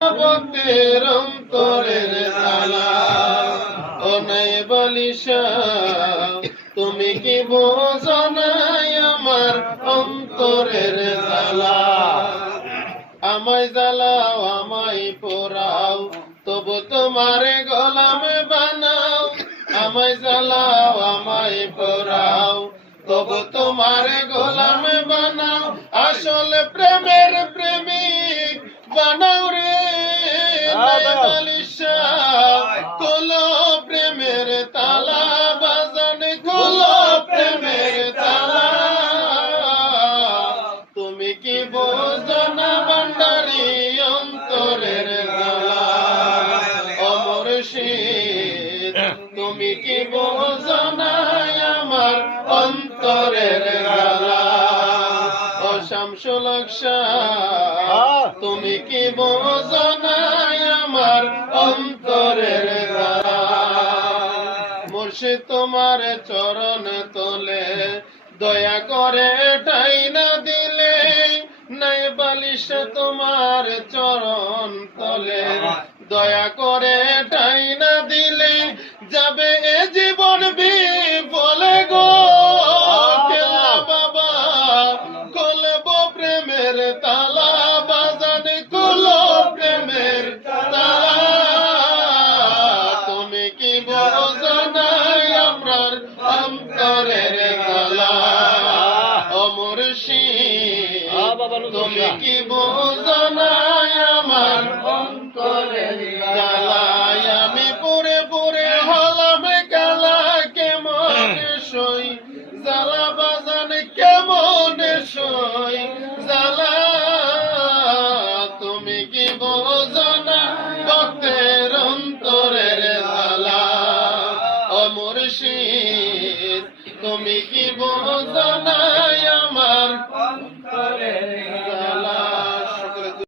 ভক্তের অন্তরের জ্বালা ও নাই বালিশা তুমি কি বোঝো নাই আমার অন্তরের জ্বালা আমায় জ্বালাও আমায় পোড়াও তবু তোমার গোলামে বানাও আমায় জ্বালাও আমায় পোড়াও তবু তোমার গোলামে বানাও আসলে প্রেমের প্রেমিক বানাও রে বালিশা খোলো প্রেমের তালা বাজান খোলো প্রেমের তালা তুমি কি বোঝো না ভান্ডারি অন্তরের জ্বালা ও মুর্শিদ তুমি কি বোঝো না আমার অন্তরের জ্বালা ও শামসুল হক তুমি কি বোঝো না আমার অন্তরের জ্বালা মুর্শিদ তোমার চরণ তোলে দয়া করে ঠাই না দিলে নাই বালিশ তোমার চরণ তলে দয়া করে ঠাই না দিলে যাবে এ জীবন বিফলে গো খেলা বাবা খুলব প্রেমের তালা বাজান খুলো প্রেমের তালা তুমি কি বোঝো না আমরার অন্তরের জ্বালা ও মুর্শিদ তুমি কি বোঝো না আমার অন্তরের জ্বালা আমি পুরে পুরে হলাম কালা কেমন সই জ্বালা বাজান কেমন সই জ্বালা তুমি কি বোঝো না ভক্তের অন্তরের জ্বালা ও মুর্শিদ তুমি কি